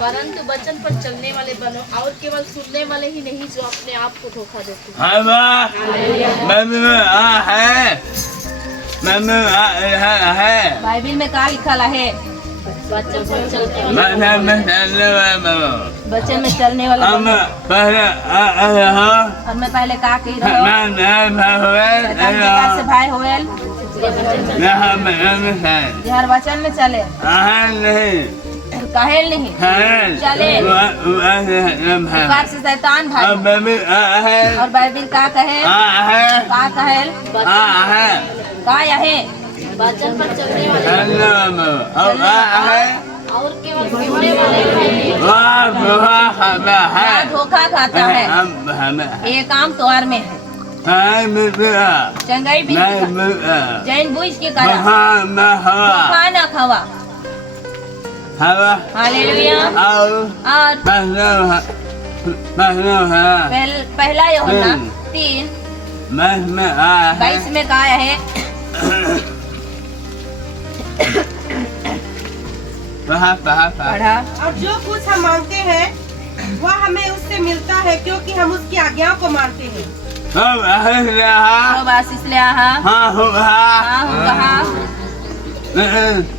परंतु वचन पर चलने वाले बनो और केवल सुनने वाले ही नहीं जो अपने आप को धोखा देते हैं। बाइबिल में क्या लिखा है? वचन पर चलने वाले वचन में चलने वाला बनो। और मैं पहले का कही रहा से भाई होवेल हर वचन में चले कहेल नहीं चले से शैतान भाई। और बाइबिल का कहे का कहेल का यहे वचन पर चलने वाले और केवल सुनने वाले धोखा खाता है। ये काम त्योहार में है। चंगाई भी जैन बुझ के करा धोखा न खावा। हालेलुया। और पहला यूहन्ना 3:22 में कहा है पढ़ा। और जो कुछ हम मांगते हैं वह हमें उससे मिलता है क्योंकि हम उसकी आज्ञाओं को मानते हैं।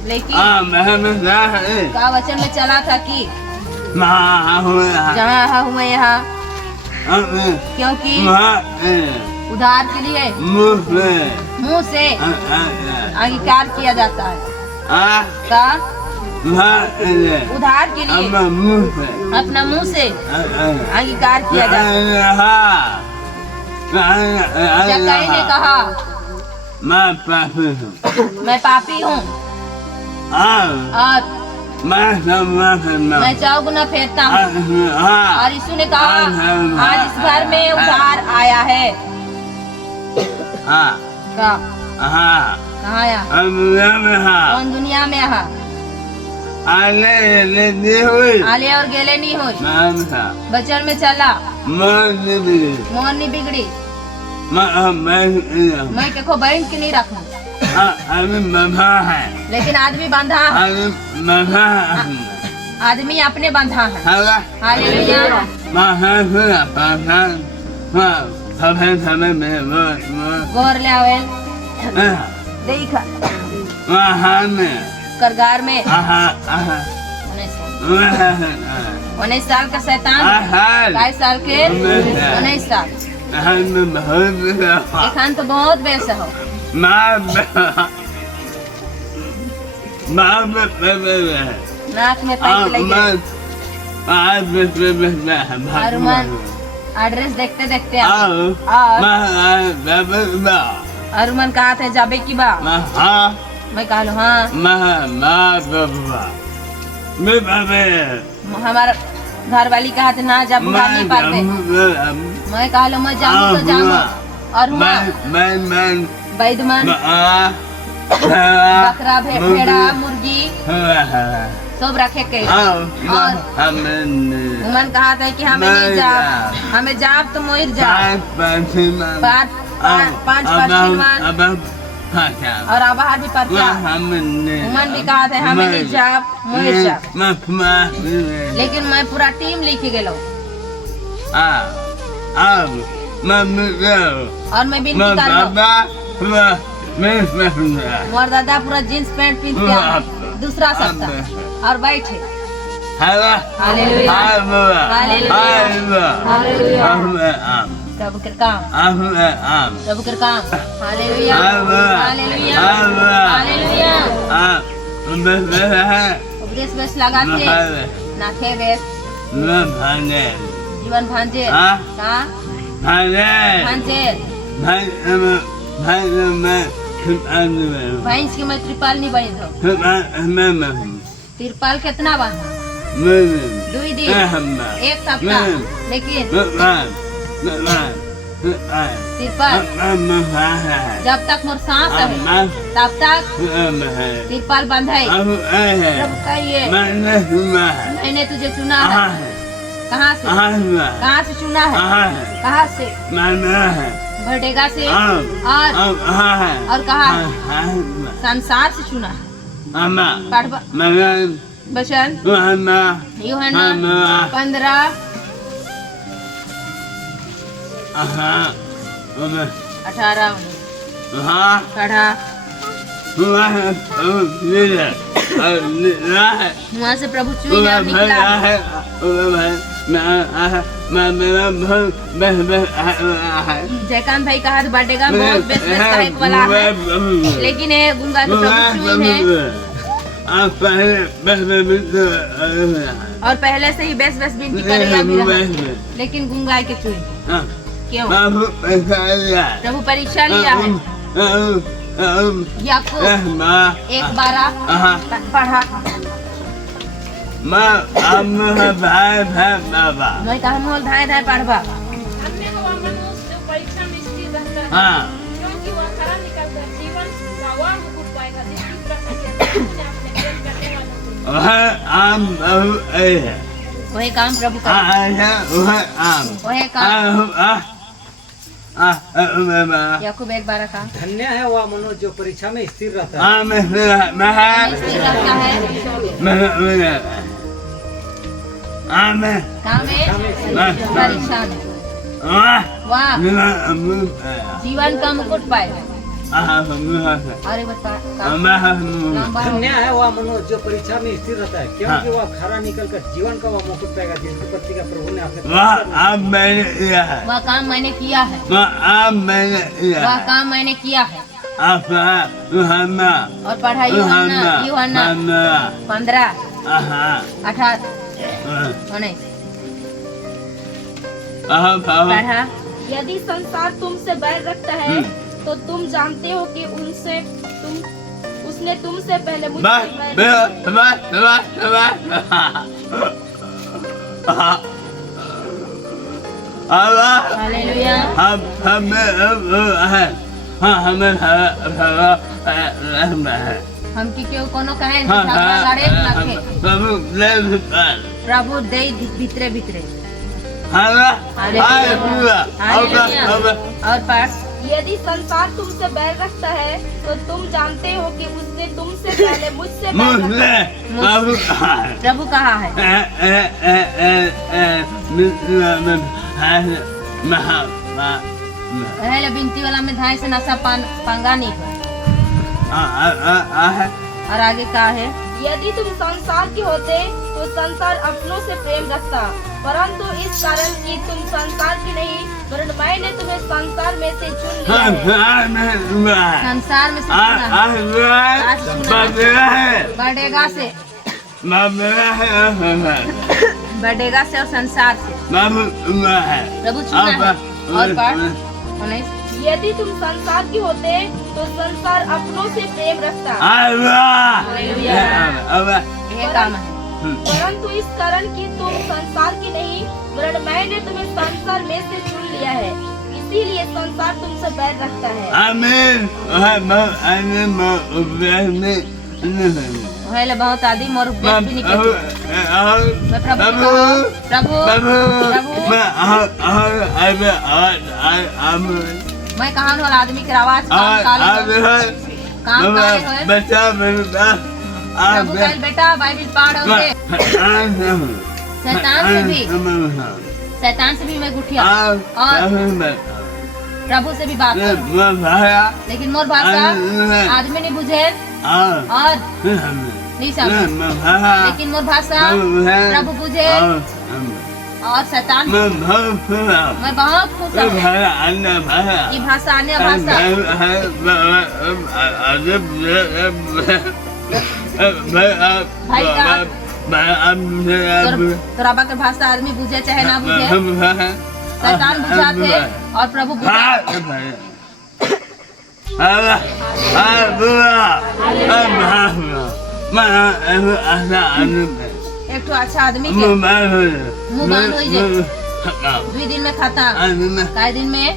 लेकिन का वचन में चला था कि जहाँ हुए यहाँ क्योंकि उधार के लिए मुंह से अंगीकार किया जाता है का उधार के लिए अपना मुंह से अंगीकार किया जाता है। जक्कई ने कहा मैं पापी हूँ और मैं 4 गुना फेरता हूँ। और यीशु ने कहा आज इस घर में उधार आया है। कहाँ आया? कौन दुनिया में आया? आले और गेले नहीं हुई। बचन में चला मोहन नहीं बिगड़ी। मैं को बैंक की नहीं रखूं लेकिन आदमी बंधा है। आदमी अपने बंधा है। हालेलुया। गोर ले आवे देखा करगार में 19 साल का शैतान 22 साल के 19 साल एखन तो बहुत बेस हो। नाक में पाइप लगे। एड्रेस देखते देखते अरुमन कहा थे जाबे की बा। मैं कहलो हाँ हमारा घर वाली कहा थे ना जब नहीं पाते। मैं कहलो मैं जाऊँ तो जाऊँ। और वैद्यमान बकरा भेड़ा मुर्गी सब रखे के। और उमन कहा था कि हमें नहीं जाब हमें जाब तो मोर जाब 5 और आबार भी परचा। उमन भी कहा था हमें नहीं जाब मोर जाब। लेकिन मैं पूरा टीम लेके गेलो और मैं बिनती कर लो मोर दादा पूरा जींस पैंट पहन के दूसरा सप्ताह और बैठे। हालेलुया हालेलुया प्रभु के काम प्रभु के काम। Hallelujah hallelujah hallelujah. उपदेश बेस लगाते ना थे बेस जीवन भांजे का भांजे भैंस की मैं त्रिपाल नहीं बनी दो। त्रिपाल कितना बांधा 2 दिन 1 सप्ताह। लेकिन त्रिपाल जब तक मोर सांस है तब तक त्रिपाल बंधा है। प्रभु कहिए मैंने तुझे चुना है। कहाँ से चुना है? कहाँ से? भटेगा से और कहा संसार से चुना है। वचन यूहन्ना 15 18 पढ़ा। वहाँ से प्रभु चुन निकला। जयकांत भाई कहा बाटेगा बहुत बेस्ट गायक वाला है, लेकिन ये गुंगा के प्रभु चुन है और पहले से ही बेस्ट विनती करेगा भी रहा, लेकिन गुंगा के चुन क्यों? प्रभु परीक्षा लिया है। याकूब 1:12 पढ़ा। मैं कहा मोल धाय पढ़वा। अन्य को वह मनुष्य जो परीक्षा में स्थिर रहता है, क्योंकि वह खरा निकलकर जीवन का वह मुकुट पाएगा जिसकी प्रकृति अपने प्रेम करने वालों को। वही काम प्रभु का, वही काम। याकूब 1:12 का। धन्य है वह मनुष्य जो परीक्षा में स्थिर रहता है। स्थिर रहता है। काम है परीक्षा में वाह जीवन का मुकुट पाएगा। अरे बता धन्य है वह मनुष्य जो परीक्षा में स्थिर रहता है, क्योंकि वह खरा निकलकर जीवन का वह मुकुट पाएगा जिसकी प्रतिज्ञा प्रभु ने अपने वह काम मैंने किया है। वह काम मैंने किया है। और पढ़ाई यूहन्ना 15 18 पढ़ा। यदि संसार तुमसे बैर रखता है तो तुम जानते हो कि उसने तुमसे पहले मुझसे बैर हालेलुया। हम की क्यों कोनो कहे प्रभु दे भीतरे भीतरे। और पाठ यदि संसार तुमसे बैर रखता है तो तुम जानते हो कि उसने तुमसे पहले मुझसे प्रभु कहा है। पहले बिनती वाला में धाय से नशा पंगा नहीं कर। और आगे कहा है यदि तुम संसार के होते तो संसार अपनों से प्रेम रखता, परंतु इस कारण कि तुम संसार की नहीं वरन मैंने तुम्हें संसार में से चुन लिया है। संसार में से बढ़ेगा से बढ़ेगा से और संसार से प्रभु चुना है। और पाठ यदि तुम संसार के होते तो संसार अपनों से प्रेम रखता, यह काम है। परंतु इस कारण कि तुम संसार की नहीं वरन मैंने तुम्हें संसार में से चुन लिया है, इसीलिए संसार तुमसे बैर रखता है। बहुत आदि मोर उपदेश भी निकल। मैं प्रभु मैं कहां वाला आदमी की आवाज काम काले प्रभु का बेटा बाइबल पढ़ोगे। शैतान से भी मैं गुठिया और प्रभु से भी बात लेकिन मोर भाषा आदमी नहीं बुझे और नहीं समझे, लेकिन मोर भाषा प्रभु बुझे और शैतान मैं बहुत खुश हूँ। ये भाषा अन्य भाषा भाई का तोराबा के भाषा आदमी बुझे चाहे ना बुझे, शैतान बुझाते और प्रभु एक तो अच्छा आदमी के मुँह बांध हो जाए 2 दिन में खत्म। कई दिन में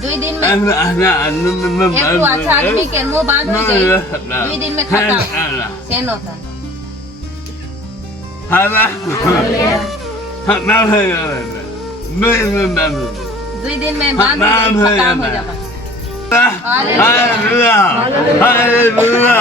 2 दिन में एक तो अच्छा आदमी के मुँह बांध हो जाए 2 दिन में खत्म सेन होता। 2 दिन में बांध हो जाए खत्म हो जाता। Hallelujah hallelujah.